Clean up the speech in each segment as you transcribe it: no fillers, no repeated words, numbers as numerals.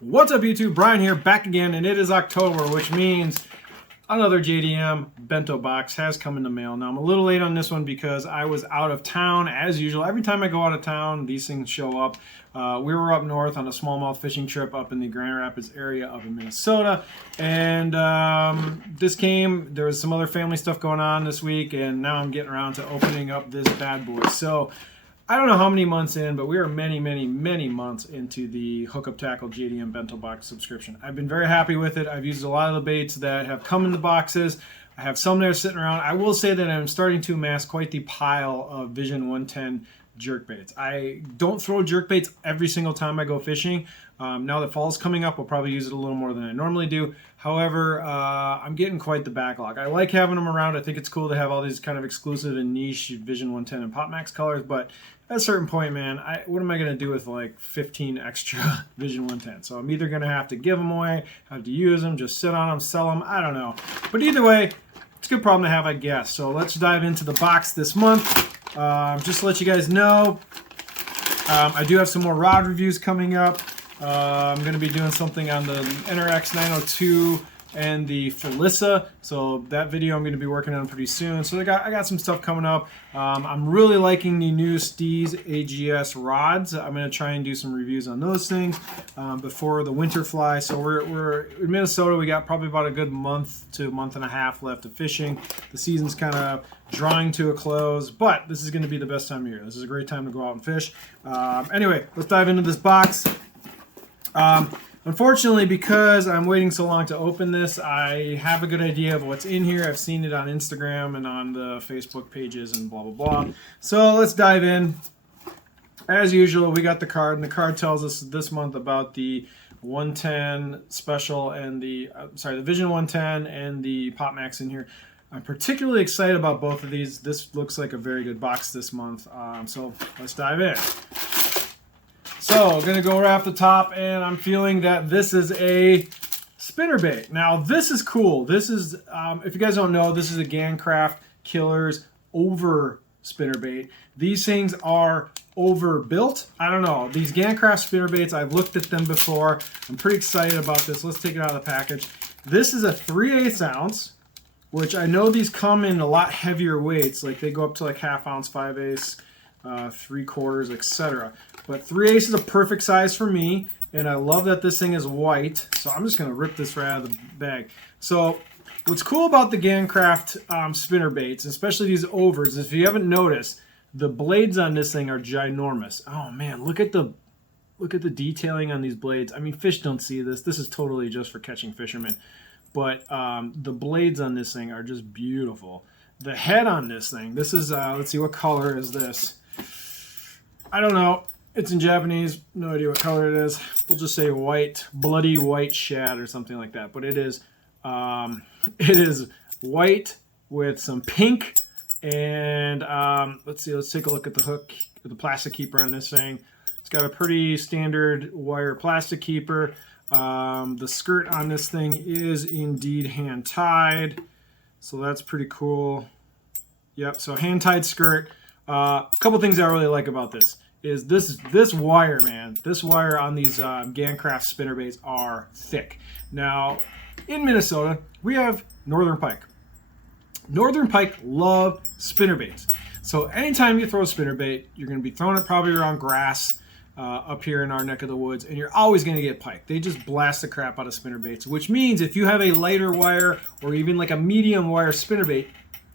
What's up, YouTube? Brian here, back again, and it is October, which means another JDM bento box has come in the mail. Now, I'm a little late on this one because I was out of town, as usual. Every time I go out of town, these things show up. We were up north on a smallmouth fishing trip up in the Grand Rapids area up in Minnesota, and this came. There was some other family stuff going on this week, and now I'm getting around to opening up this bad boy. So, I don't know how many months in, but we are many months into the Hookup Tackle JDM bento box subscription. I've been very happy with it. I've used a lot of the baits that have come in the boxes. I have some there sitting around. I will say that I'm starting to amass quite the pile of Vision 110 jerk baits. I don't throw jerk baits every single time I go fishing. Now that fall's coming up, I'll probably use it a little more than I normally do. However, I'm getting quite the backlog. I like having them around. I think it's cool to have all these kind of exclusive and niche Vision 110 and PopMax colors, but at a certain point, man, what am I going to do with like 15 extra Vision 110? So I'm either going to have to give them away, have to use them, just sit on them, sell them, I don't know. But either way, it's a good problem to have, I guess. So let's dive into the box this month. Just to let you guys know, I do have some more rod reviews coming up. I'm going to be doing something on the NRX 902 and the Felissa, so that video I'm going to be working on pretty soon. So I got some stuff coming up. I'm really liking the new Steez AGS rods. I'm going to try and do some reviews on those things before the winter fly. So we're in Minnesota. We got probably about a good month to a month and a half left of fishing. The season's kind of drawing to a close, but this is going to be the best time of year. This is a great time to go out and fish. Anyway, let's dive into this box. Unfortunately, because I'm waiting so long to open this, I have a good idea of what's in here. I've seen it on Instagram and on the Facebook pages and blah, blah, blah. So let's dive in. As usual, we got the card, and the card tells us this month about the 110 special and the Vision 110 and the PopMax in here. I'm particularly excited about both of these. This looks like a very good box this month. So let's dive in. So, I'm going to go right off the top, and I'm feeling that this is a spinnerbait. Now, this is cool. This is, if you guys don't know, this is a GanCraft Killers over spinnerbait. These things are overbuilt. I don't know. These GanCraft spinnerbaits, I've looked at them before. I'm pretty excited about this. Let's take it out of the package. This is a 3/8 ounce, which I know these come in a lot heavier weights. Like, they go up to like 1/2 ounce, 5/8, 3/4, etc. But 3/8 is a perfect size for me, and I love that this thing is white. So I'm just going to rip this right out of the bag. So what's cool about the GanCraft spinnerbaits, especially these overs, is if you haven't noticed, the blades on this thing are ginormous. Oh man, look at the detailing on these blades. I mean, fish don't see this. This is totally just for catching fishermen. But the blades on this thing are just beautiful. The head on this thing, this is, let's see, what color is this? I don't know. It's in Japanese. No idea what color it is. We'll just say white, bloody white shad or something like that. But it is white with some pink. And let's see. Let's take a look at the hook, the plastic keeper on this thing. It's got a pretty standard wire plastic keeper. The skirt on this thing is indeed hand tied, so that's pretty cool. Yep. So hand tied skirt. A couple things I really like about this is this wire, man. This wire on these GanCraft spinnerbaits are thick. Now, in Minnesota, we have northern pike. Northern pike love spinnerbaits. So anytime you throw a spinnerbait, you're going to be throwing it probably around grass up here in our neck of the woods, and you're always going to get pike. They just blast the crap out of spinnerbaits, which means if you have a lighter wire or even like a medium wire spinnerbait,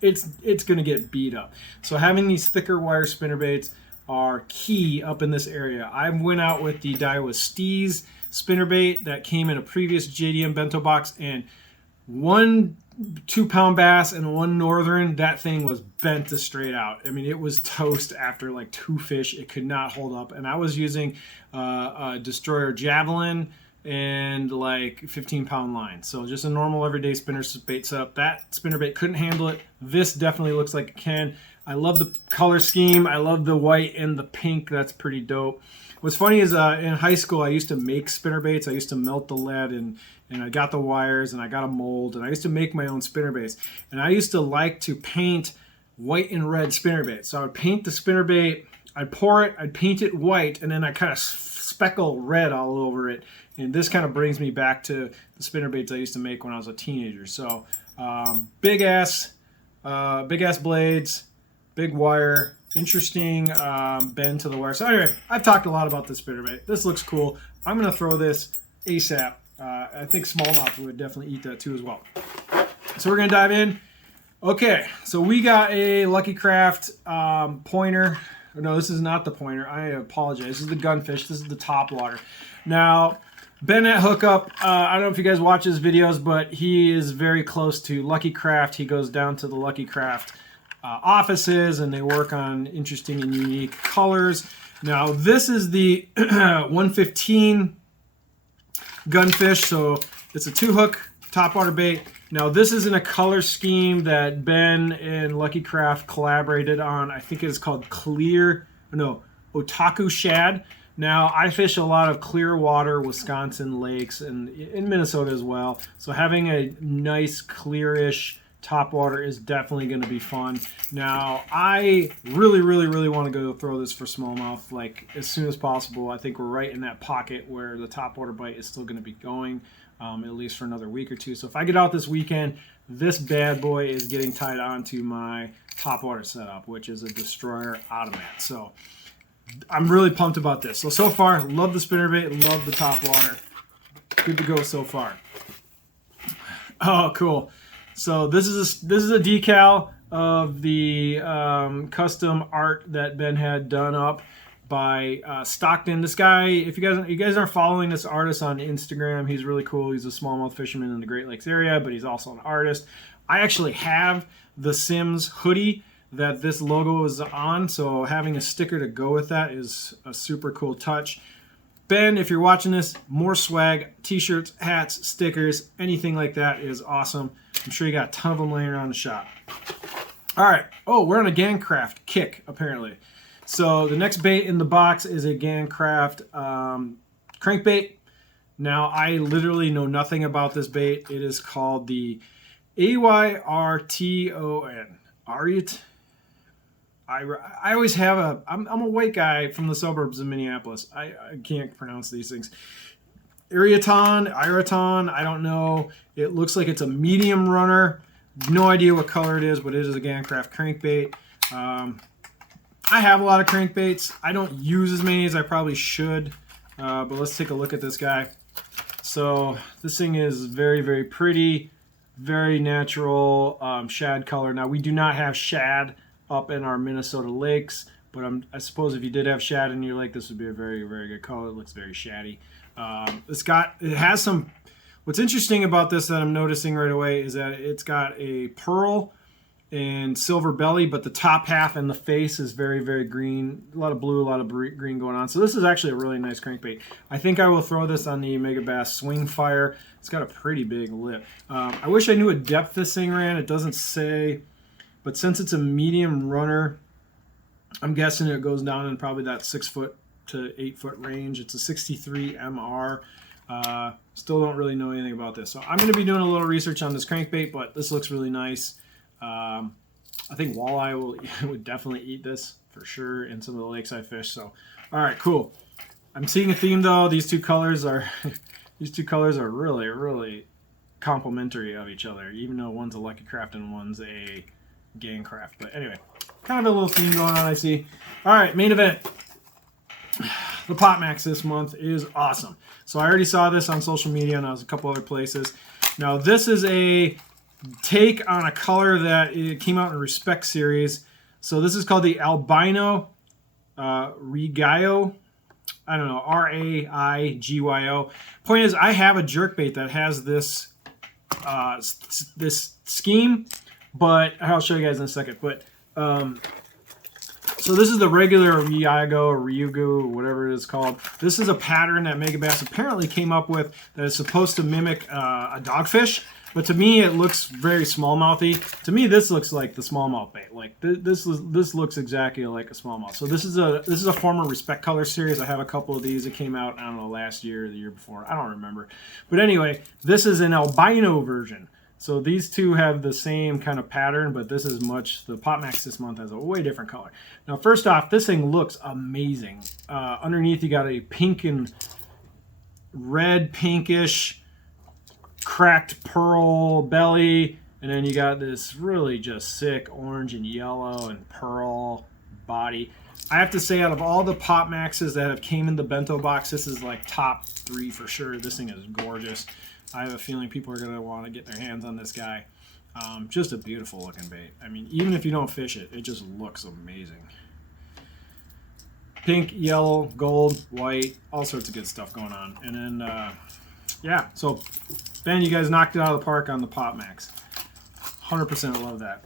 it's going to get beat up. So having these thicker wire spinnerbaits are key up in this area. I went out with the Daiwa Steez spinnerbait that came in a previous JDM bento box, and 1 2-pound bass and 1 northern, that thing was bent to straight out. I mean, it was toast after like 2 fish. It could not hold up. And I was using a Destroyer Javelin and like 15-pound line. So just a normal everyday spinnerbait setup. That spinnerbait couldn't handle it. This definitely looks like it can. I love the color scheme. I love the white and the pink. That's pretty dope. What's funny is in high school, I used to make spinnerbaits. I used to melt the lead, and I got the wires, and I got a mold, and I used to make my own spinnerbaits. And I used to like to paint white and red spinnerbaits. So I would paint the spinnerbait, I'd pour it, I'd paint it white, and then I kind of speckle red all over it. And this kind of brings me back to the spinnerbaits I used to make when I was a teenager. So big ass blades, big wire, interesting bend to the wire. So anyway, I've talked a lot about this spinnerbait. This looks cool. I'm going to throw this ASAP. I think smallmouth would definitely eat that too as well. So we're going to dive in. Okay, so we got a LuckyCraft pointer. No, this is not the pointer. I apologize. This is the gunfish. This is the top water. Now, Ben at Hookup, I don't know if you guys watch his videos, but he is very close to LuckyCraft. He goes down to the LuckyCraft offices, and they work on interesting and unique colors. Now, this is the 115 gunfish, so it's a 2-hook topwater bait. Now, this is in a color scheme that Ben and LuckyCraft collaborated on. I think it is called Otaku Shad. Now, I fish a lot of clear water, Wisconsin lakes, and in Minnesota as well. So having a nice, clearish topwater is definitely going to be fun. Now, I really, really, really want to go throw this for smallmouth like as soon as possible. I think we're right in that pocket where the topwater bite is still going to be going. At least for another week or two. So if I get out this weekend, this bad boy is getting tied onto my topwater setup, which is a Destroyer Automat. So I'm really pumped about this. So far, love the spinnerbait, love the topwater. Good to go so far. Oh, cool. So this is a decal of the custom art that Ben had done up by Stockton. This guy, if you guys aren't following this artist on Instagram, he's really cool. He's a smallmouth fisherman in the Great Lakes area, but he's also an artist. I actually have the Sims hoodie that this logo is on, so having a sticker to go with that is a super cool touch. Ben, if you're watching this, more swag, t-shirts, hats, stickers, anything like that is awesome. I'm sure you got a ton of them laying around the shop. All right. Oh, we're on a GanCraft kick, apparently. So the next bait in the box is a GanCraft crankbait. Now, I literally know nothing about this bait. It is called the AYRTON. Ariat. I always have I'm a white guy from the suburbs of Minneapolis. I can't pronounce these things. Iraton, I don't know. It looks like it's a medium runner. No idea what color it is, but it is a GanCraft crankbait. I have a lot of crankbaits. I don't use as many as I probably should, but let's take a look at this guy. So this thing is very, very pretty, very natural shad color. Now, we do not have shad up in our Minnesota lakes, but I suppose if you did have shad in your lake, this would be a very, very good color. It looks very shaddy. It has some, what's interesting about this that I'm noticing right away is that it's got a pearl and silver belly, but the top half and the face is very, very green. A lot of blue, a lot of green going on. So this is actually a really nice crankbait. I think I will throw this on the Mega Bass Swing Fire. It's got a pretty big lip. I wish I knew what depth this thing ran. It doesn't say, but since it's a medium runner, I'm guessing it goes down in probably that 6 foot to 8 foot range. It's a 63 MR. Still don't really know anything about this. So I'm going to be doing a little research on this crankbait, but this looks really nice. I think walleye would definitely eat this for sure in some of the lakes I fish. So, all right, cool. I'm seeing a theme though. These two colors are really, really complementary of each other, even though one's a LuckyCraft and one's a GanCraft. But anyway, kind of a little theme going on, I see. All right, main event. The PopMax this month is awesome. So I already saw this on social media and I was a couple other places. Now this is a take on a color that it came out in a Respect series. So this is called the Albino Rigio. I don't know, R-A-I-G-Y-O. Point is, I have a jerkbait that has this this scheme, but I'll show you guys in a second. But so this is the regular Riago or Ryugu, or whatever it is called. This is a pattern that Mega Bass apparently came up with that is supposed to mimic a dogfish. But to me, it looks very smallmouthy. To me, this looks like the smallmouth bait. Like this looks exactly like a smallmouth. So this is a former Respect color series. I have a couple of these. It came out, I don't know, last year or the year before. I don't remember. But anyway, this is an albino version. So these two have the same kind of pattern, but this is the PopMax this month has a way different color. Now, first off, this thing looks amazing. Underneath, you got a pink and red, pinkish, cracked pearl belly, and then you got this really just sick orange and yellow and pearl body. I have to say, out of all the PopMaxes that have came in the bento box, this is like top 3 for sure. This thing is gorgeous. I have a feeling people are going to want to get their hands on this guy. Just a beautiful looking bait. I mean, even if you don't fish it, it just looks amazing. Pink, yellow, gold, white, all sorts of good stuff going on. And then, yeah, so Ben, you guys knocked it out of the park on the PopMax. 100% love that.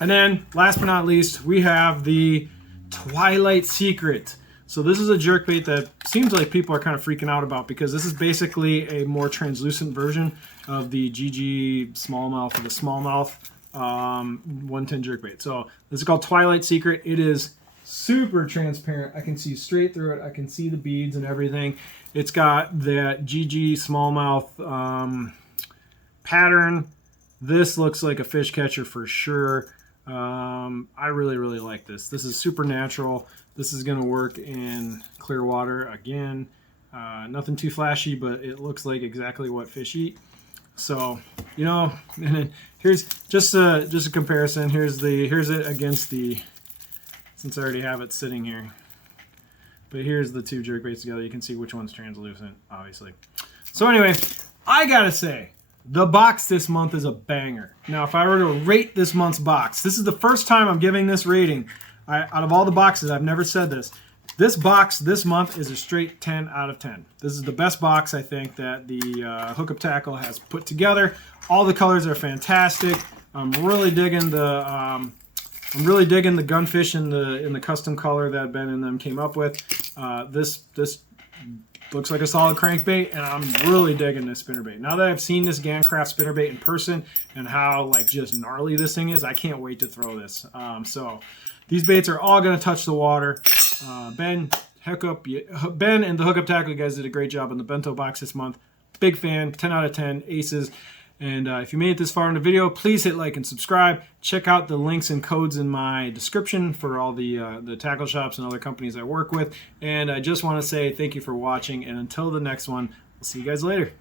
And then, last but not least, we have the Twilight Secret. So this is a jerkbait that seems like people are kind of freaking out about, because this is basically a more translucent version of the GG smallmouth or the smallmouth 110 jerkbait. So this is called Twilight Secret. It is super transparent. I can see straight through it. I can see the beads and everything. It's got that GG smallmouth pattern. This looks like a fish catcher for sure. I really like this. This is super natural. This is going to work in clear water again. Nothing too flashy, but it looks like exactly what fish eat. So, you know, and then here's just a comparison. Here's it against the, since I already have it sitting here. But here's the two jerkbaits together. You can see which one's translucent, obviously. So anyway, I gotta say, the box this month is a banger. Now, if I were to rate this month's box, this is the first time I'm giving this rating. Out of all the boxes, I've never said this. This box this month is a straight 10 out of 10. This is the best box, I think, that the Hookup Tackle has put together. All the colors are fantastic. I'm really digging the gunfish in the custom color that Ben and them came up with. This looks like a solid crankbait, and I'm really digging this spinnerbait. Now that I've seen this GanCraft spinnerbait in person and how like just gnarly this thing is, I can't wait to throw this. So these baits are all going to touch the water. Ben and the Hookup Tackle, you guys did a great job on the bento box this month. Big fan, 10 out of 10, aces. And if you made it this far in the video, please hit like and subscribe. Check out the links and codes in my description for all the tackle shops and other companies I work with. And I just want to say thank you for watching. And until the next one, we'll see you guys later.